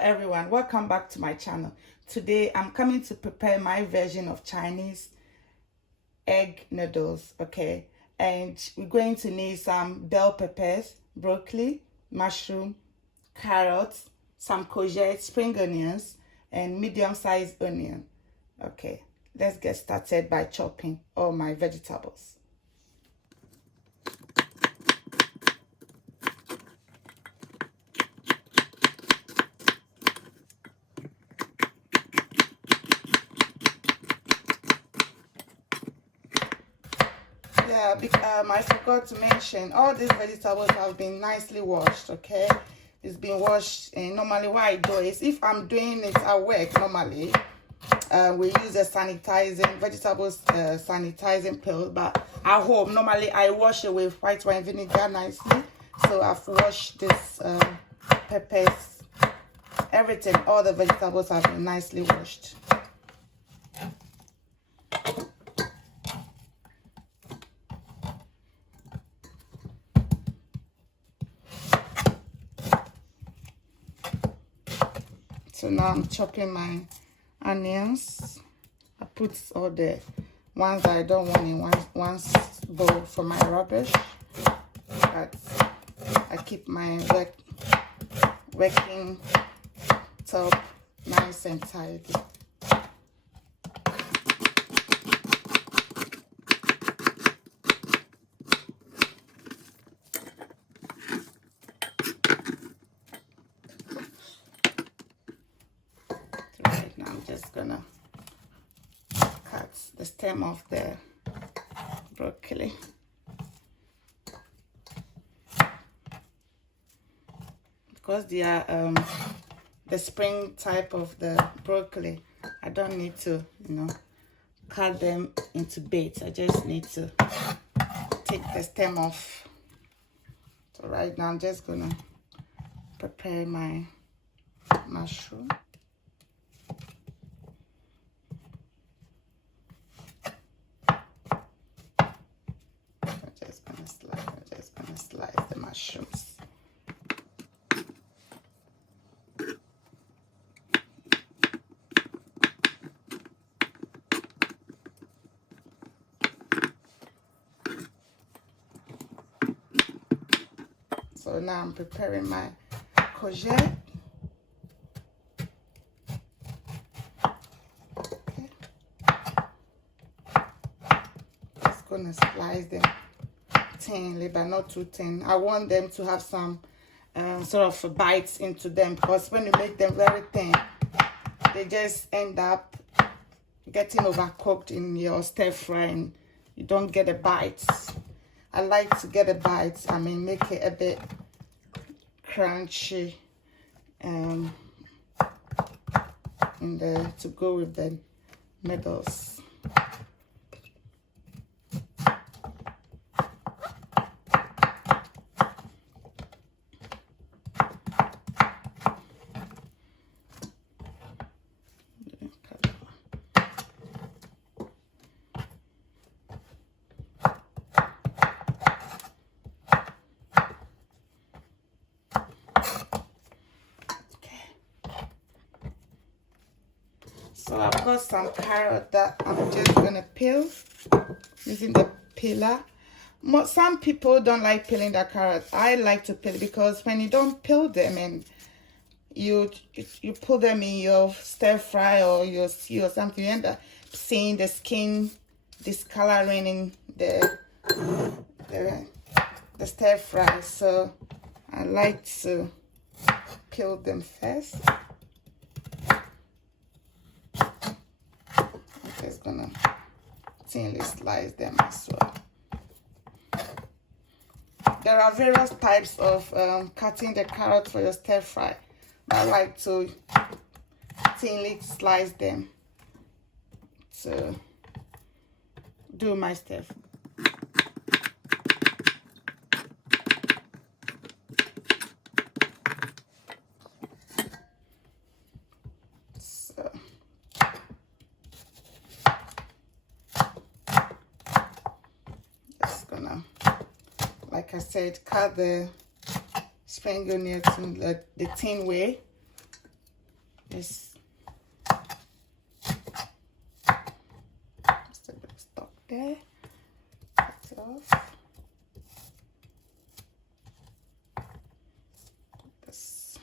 everyone, welcome back to my channel. Today I'm coming to prepare my version of Chinese egg noodles, okay? And we're going to need some bell peppers, broccoli, mushroom, carrots, some courgette, spring onions, and medium-sized onion. Okay, let's get started by chopping all my vegetables. Yeah, I forgot to mention all these vegetables have been nicely washed. Okay, it's been washed. And normally what I do is, if I'm doing it at work, normally we use a sanitizing pill, but at home normally I wash it with white wine vinegar nicely. So I've washed this peppers, everything, all the vegetables have been nicely washed. So now I'm chopping my onions. I put all the ones that I don't want in one bowl for my rubbish. But I keep my working top nice and tidy. Right now I'm just gonna cut the stem of the broccoli. Because they are the spring type of the broccoli, I don't need to, cut them into bits. I just need to take the stem off. So right now I'm just gonna prepare my mushroom. I'm just gonna slice the mushrooms. So now I'm preparing my courgette. Okay. Just gonna slice them thinly, but not too thin. I want them to have some sort of bites into them, because when you make them very thin, they just end up getting overcooked in your stir fry and you don't get the bites. I like to get the bites. I mean, make it a bit crunchy to go with the noodles. So I've got some carrot that I'm just gonna peel using the peeler. Some people don't like peeling the carrot. I like to peel, because when you don't peel them and you put them in your stir fry or your stew or something, you end up seeing the skin discoloring in the stir fry. So I like to peel them first. Just gonna thinly slice them as well. There are various types of cutting the carrot for your stir fry. I like to thinly slice them to do my stir fry. Like I said, cut the spring onion to the thin way. Just a bit of stock there. Cut it off. This.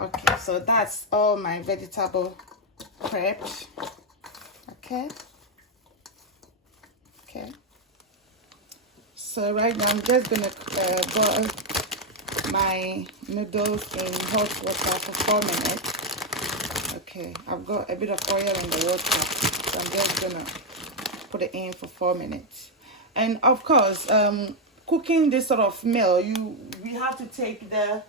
Okay, so that's all my vegetable prepped. Okay. So right now I'm just gonna boil my noodles in hot water for 4 minutes. Okay, I've got a bit of oil in the water, so I'm just gonna put it in for 4 minutes. And of course, cooking this sort of meal, we have to take the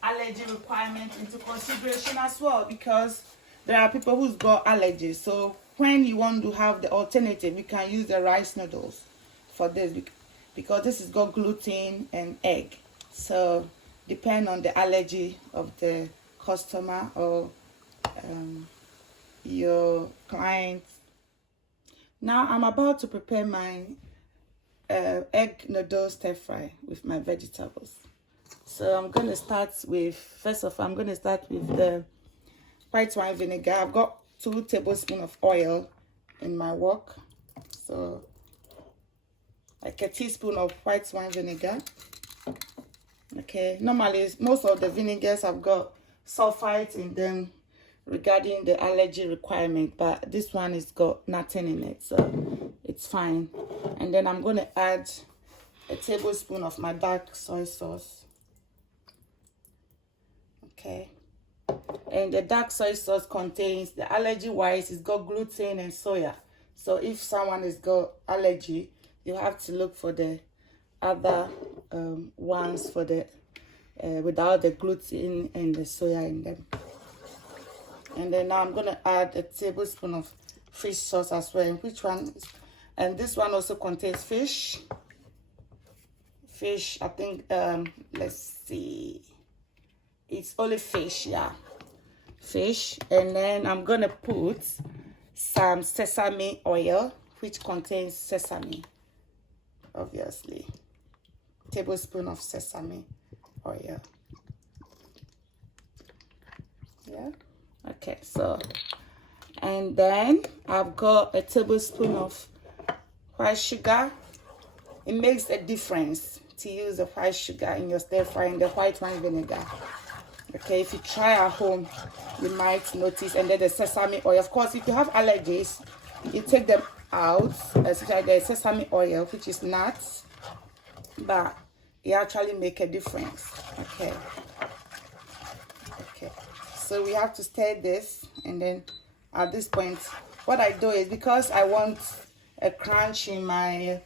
allergy requirement into consideration as well, because there are people who's got allergies. So when you want to have the alternative, you can use the rice noodles for this, because this has got gluten and egg. So depend on the allergy of the customer or your client. Now I'm about to prepare my egg noodle stir fry with my vegetables. So I'm going to start with, first of all, I'm going to start with the white wine vinegar. I've got 2 tablespoons of oil in my wok. So like a teaspoon of white wine vinegar. Okay, normally most of the vinegars have got sulfites in them regarding the allergy requirement, but this one has got nothing in it, so it's fine. And then I'm going to add a tablespoon of my dark soy sauce. Okay, and the dark soy sauce contains, the allergy wise, it's got gluten and soya. So if someone has got allergy, you have to look for the other ones for the without the gluten and the soya in them. And then now I'm going to add a tablespoon of fish sauce as well. Which one is, and this one also contains fish. I think let's see, it's only fish, yeah, fish. And then I'm going to put some sesame oil, which contains sesame, obviously. Tablespoon of sesame oil. Yeah. Okay, so, and then I've got a tablespoon of white sugar. It makes a difference to use the white sugar in your stir fry and the white wine vinegar. Okay, if you try at home, you might notice. And then the sesame oil. Of course, if you have allergies, you take them out, especially the sesame oil, which is nuts, but it actually make a difference. Okay. So we have to stir this, and then at this point, what I do is, because I want a crunch in my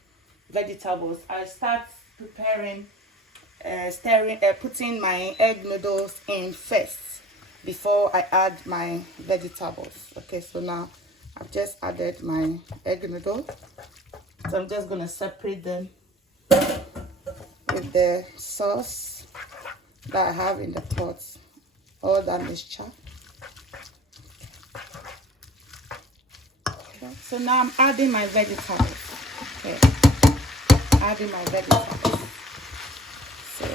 vegetables, I start preparing, putting my egg noodles in first before I add my vegetables. Okay, so now I've just added my egg noodle. So I'm just gonna separate them with the sauce that I have in the pot. All that mixture. Okay. So now I'm adding my vegetables. Okay, adding my vegetables. So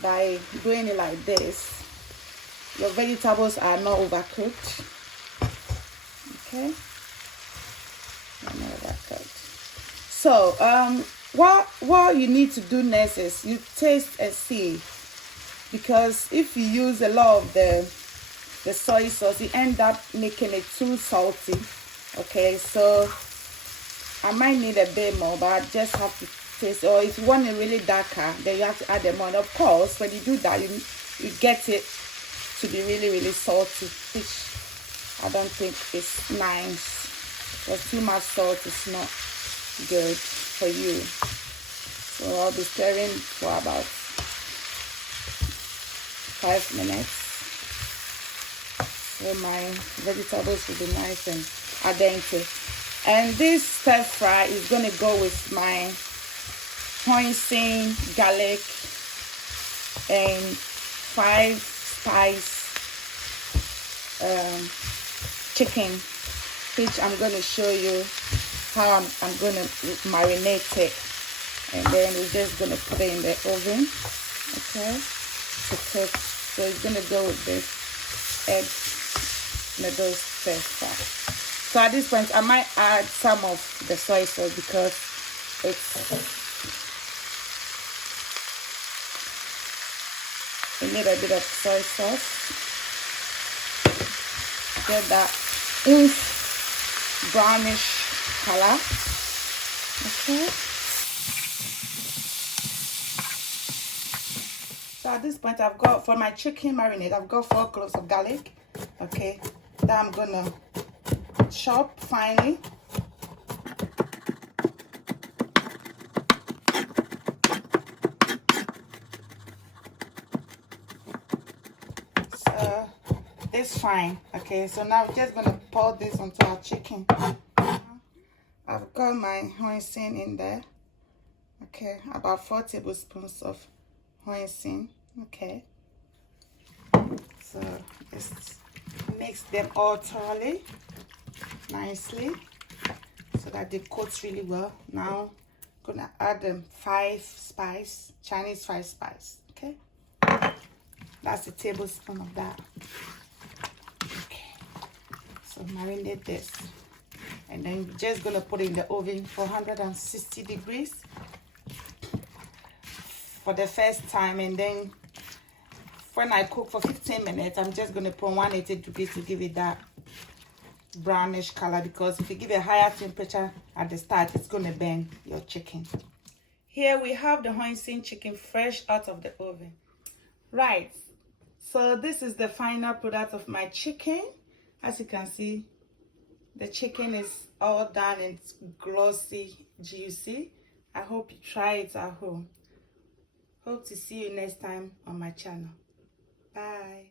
by doing it like this, your vegetables are not overcooked. Okay, not overcooked. So what you need to do next is you taste and see. Because if you use a lot of the soy sauce, you end up making it too salty. Okay, so I might need a bit more, but I just have to taste. Or if you want it really darker, then you have to add them on. Of course, when you do that, you get it to be really, really salty, which I don't think is nice. Because too much salt is not good for you. So I'll be stirring for about 5 minutes. So my vegetables will be nice and al dente. And this stir fry is going to go with my hoisin, garlic, and 5 spice chicken speech, I'm going to show you how I'm going to marinate it. And then we're just going to put it in the oven, okay, to cook. So it's going to go with this egg noodles first. So at this point, I might add some of the soy sauce because it need a bit of soy sauce. Get that brownish color, okay. So at this point, I've got, for my chicken marinade, I've got 4 cloves of garlic, okay, that I'm gonna chop finely. So this fine, okay. So now we're just gonna pour this onto our chicken. I've got my hoisin in there, okay, about 4 tablespoons of hoisin, okay. So just mix them all thoroughly, nicely, so that they coat really well. Now I'm gonna add them 5 spice, Chinese 5 spice, okay. That's a tablespoon of that, okay. So marinate this, and then we're just gonna put it in the oven for 160 degrees for the first time, and then when I cook for 15 minutes, I'm just going to put 180 degrees to give it that brownish color, because if you give a higher temperature at the start, it's going to burn your chicken. Here we have the hoisin chicken fresh out of the oven. Right, so this is the final product of my chicken. As you can see, the chicken is all done and it's glossy, juicy. I hope you try it at home. Hope to see you next time on my channel. Bye.